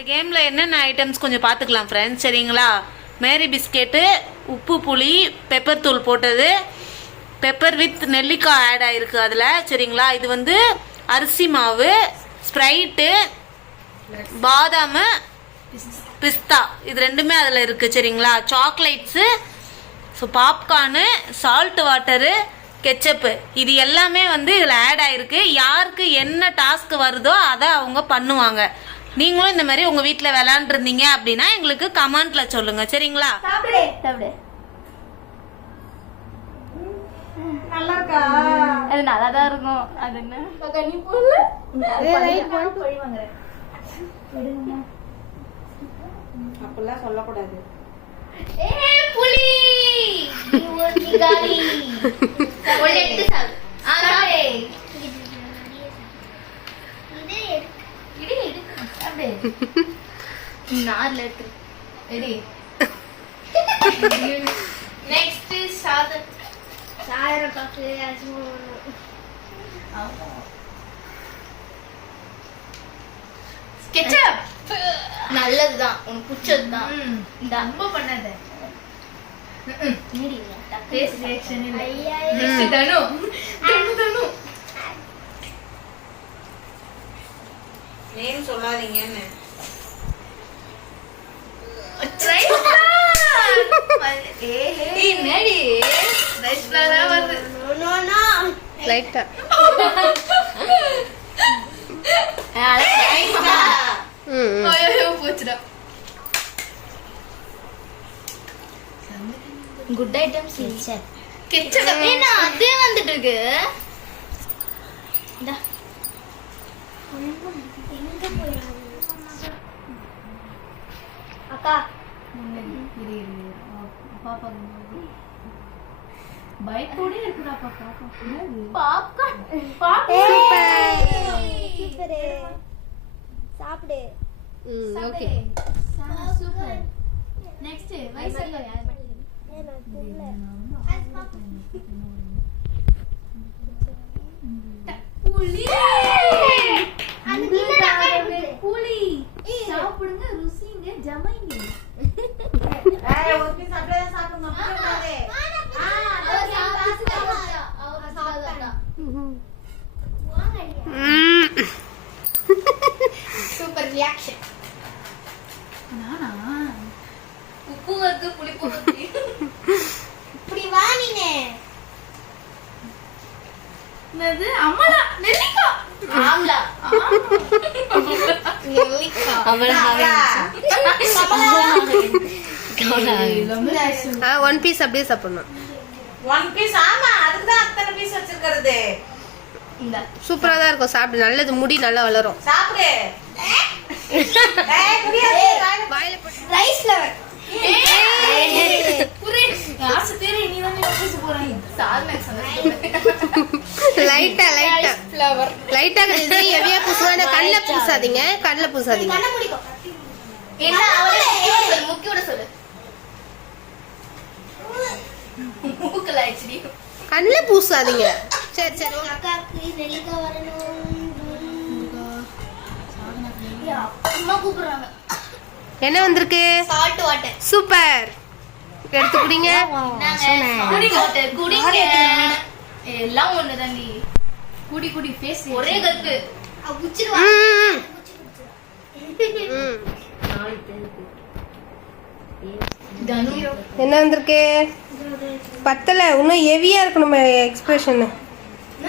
இந்த கேமில் என்னென்ன ஐட்டம்ஸ் கொஞ்சம் பார்த்துக்கலாம் ஃப்ரெண்ட்ஸ், சரிங்களா? மேரி பிஸ்கெட்டு, உப்பு புளி பெப்பர் தூள் போட்டது, பெப்பர் வித் நெல்லிக்காய் ஆட் ஆகிருக்கு அதில், சரிங்களா? இது வந்து அரிசி மாவு, ஸ்ப்ரைட்டு, பாதாம், பிஸ்தா, இது ரெண்டுமே அதில் இருக்குது, சரிங்களா? Chocolates, so popcorn, salt water, ketchup, இது எல்லாமே வந்து இதில் ஆட் ஆகிருக்கு. யாருக்கு என்ன டாஸ்க் வருதோ அதை அவங்க பண்ணுவாங்க. நீங்களும் இந்த மாதிரி உங்கள் வீட்டில் விளையாண்டுருந்தீங்க அப்படின்னா எங்களுக்கு கமெண்ட்ல சொல்லுங்க, சரிங்களா? நல்லா இருக்கா? அது நல்லா தான் இருக்கும். அது என்ன நீ போடல? அப்பெல்லாம் சொல்லக்கூடாது. புலி காலி ஒளிட்டு சாவு. நார்ல இருக்கு. ரெடி. நெக்ஸ்ட் சாதம். சாயர காஃபி அஜ்மோ. கெச்சப் நல்லதுதான், உனக்கு பிடிச்சதுதான். இந்த அம்மா பண்ணாத. ஃபேஸ் ரியாக்ஷன் இல்ல. நெக்ஸ்ட் தனு. தனு நேம் சொல்லாதீங்கன்னு. லைட்டா குட் ஐட்டம்ஸ் கெச்சப் என்ன அதே வந்துட்டு இருக்கு. அக்கா பைக்கோட இருக்குடா பாப்பா. Popcorn super. சாப்பிடு. Okay super. நெக்ஸ்ட் வைசல்ல யார் பண்ணி? புலி புலி சாப்பிடுங்க, ருசிங்க, ஜமைங்க. ஒரு பீஸ் அப்படியே சாப்பிடுங்க. Super reaction. நானா உப்பு வருது புளிப்பு வருது. இப்படி வா நீனே. என்னது அமலா நெல்லிக்காய். ஆம்லா நெல்லிக்காய் அமலா. ஒன் பீஸ் அப்படியே சாப்பிடணும். One piece. ஆமா, அதுக்கு தான் அத்தனை பீஸ் வச்சிருக்கிறது. சூப்பரா தான் இருக்கும். சாப்பிடு, நல்லது, முடி நல்லா வளரும். சாப்பிடு. ரைஸ்ல காசு தேரி நீ தான் பேச போறீங்க. சால்மெக்ஸ் லைட்டா ஃப்ளவர் லைட்டா இது ஹெவியா பூசாதீங்க. கண்ணல பூசாதீங்க, கண்ணல பூசாதீங்க. கண்ண முடிக்கும். என்ன அவளே முக்கியோட சொல்லு. மூக்குல ஆக்சுவலி கண்ணல பூசாதீங்க. சரி சரி. அக்காக்கு நெல்லிக்காய் வரணும். அம்மா கூப்பிடுறாங்க. என்ன வந்திருக்கு? Salt water. சூப்பர். எடுத்து குடிங்க. வாட்டர் குடிங்க. எல்லாம் ஒண்ணுதாண்டி. குடி குடி ஃபேஸ் ஒரே கக்கு. குச்சிடுவா. என்ன வந்திருக்கு? பத்தல, இன்னும் ஹெவியா இருக்கணும் எக்ஸ்பிரஷன்.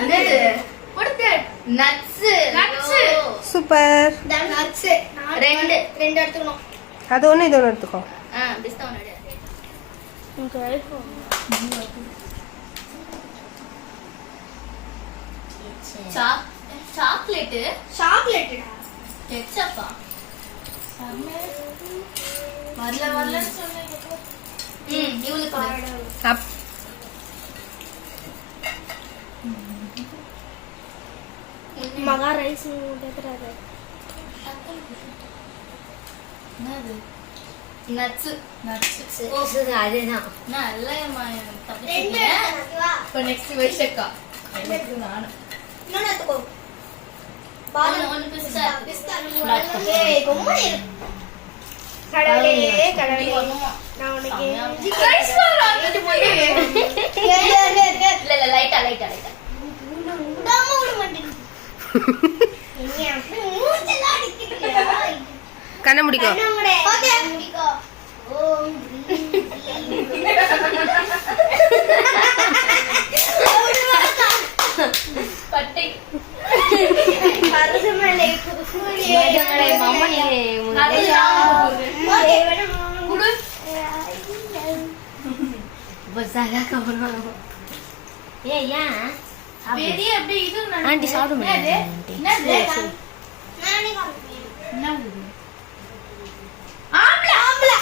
என்னது? கொடுத்து நட்ஸ். சூப்பர். நட்ஸ் ரெண்டு எடுத்துக்கணும். அது ஒண்ணு இது ஒண்ணு எடுத்துக்கோ. பிஸ்தா ஒண்ணு. சாக்லேட் கெச்சப்பா வரலன்னு சொன்னேன். இவளுக்கு மகா ரைஸ் கேக்குறாரு. என்னது? நட்ஸ் அதேதான். நல்ல தப்பிச்சிங்க. இப்போ நெக்ஸ்ட் வைஷக்கா. நானும் இன்னொன்னு எடுத்துக்கோ. ஒன்னு பிஸ்தா ஏய் கொம்மனி கடவுளே கடவுளே நான் உனக்கு ரைஸ் வாங்கிட்டு போய் இல்ல லைட்டா விடாம விட மாட்டேன் நீ அப்படியே மூஞ்செல்லாம் அடிக்கிறீங்க கண்ணை முடிக்கோ. ஓகே முடிக்கோ ஓம் பட்டை பரசமலை குசுமலை மாமா நீ ஓகே குடு பசாலா கவனம் ஏய் ஏன் பெரிய அப்படியே இது ஆண்டி சாப்பிட முடியாது என்னது நானே காமிக்கிறேன் ஆம்லா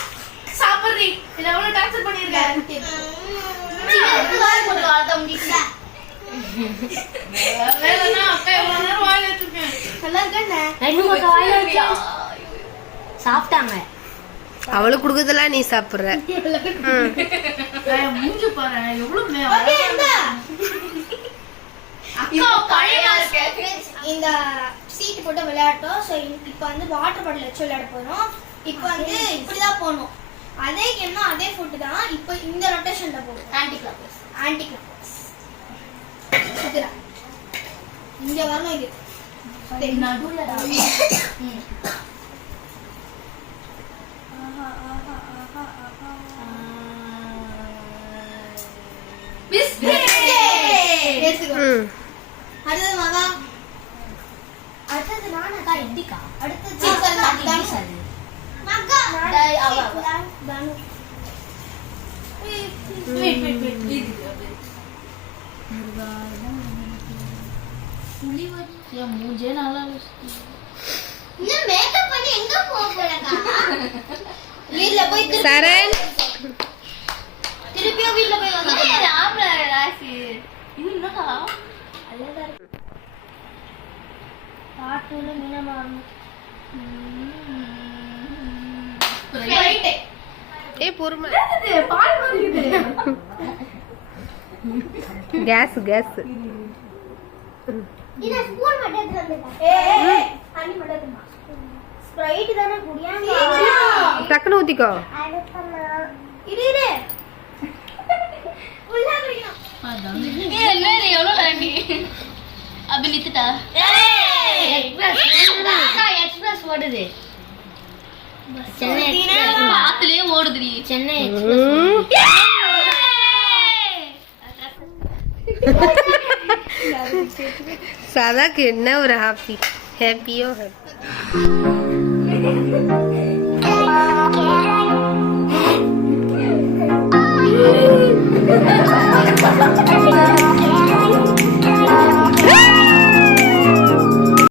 சாப்பிடுறீ இத எவ்வளவு டார்ச்சர் பண்ணிருக்க வாய் போட்டு வாழ முடியல வேறனா அப்பா எவ்வளவு நேரம் வாயில வச்சிருக்கேன் நல்லா இருக்கேனே இன்னும் கொஞ்சம் வாயில வச்சா சாப்பிட்டாங்க அவளுக்கு கொடுக்கறதெல்லாம் நீ சாப்பிடுற. மூஞ்சி பாரு எவ்வளவு ஓகே இந்தா அக்கா பழைய இந்த சீட் போட்டு விளையாட்டோம். சோ இப்போ வந்து வாட்டர் பாட்டில் வச்சு விளையாட போறோம். இப்போ வந்து இப்படிதான் போகணும். அதே கேம் அதே ஃபுட் தான். இப்போ இந்த ரொட்டேஷன்ல போகும். ஆன்டி கிளாக்ஸ் சுத்துறா இங்க வரணும். இது நடுவுல அடுத்தது மகா அடுத்தது நானா எத்திக்கா அடுத்தது மகா தானு மூஞ்சே நல்லா இன்னும் மேக்கப் பண்ணி எங்க போறடா வீட்ல போய் சரண் திருப்பியும் வீட்ல போய் வந்து ஆப்ல ராசி இது என்னடா அழகா இருக்கு. பாட்டுல மீனமாரும் ரைட் ஏய் பொறுமை. பால் வந்துக்குது கேஸ் இத ஸ்பூன் மட்டும் எடுத்து வந்துடா. ஏய் தண்ணி மட்டும் எடுத்துமா. ஸ்ப்ரைட் தான குடியாங்க. டக்குனு ஊத்திக்கோ. இரு உள்ளா குடிக்கணும். என்ன நீ எவ்வளவு தண்ணி அப்படி நித்துட்டா எக்ஸ்பிரஸ் ஓடுது. சென்னை ஆத்துலயே ஓடுது நீ சென்னை சதாக்கு என்ன ஒரு ஹாப்பியோ ஹாப்பி.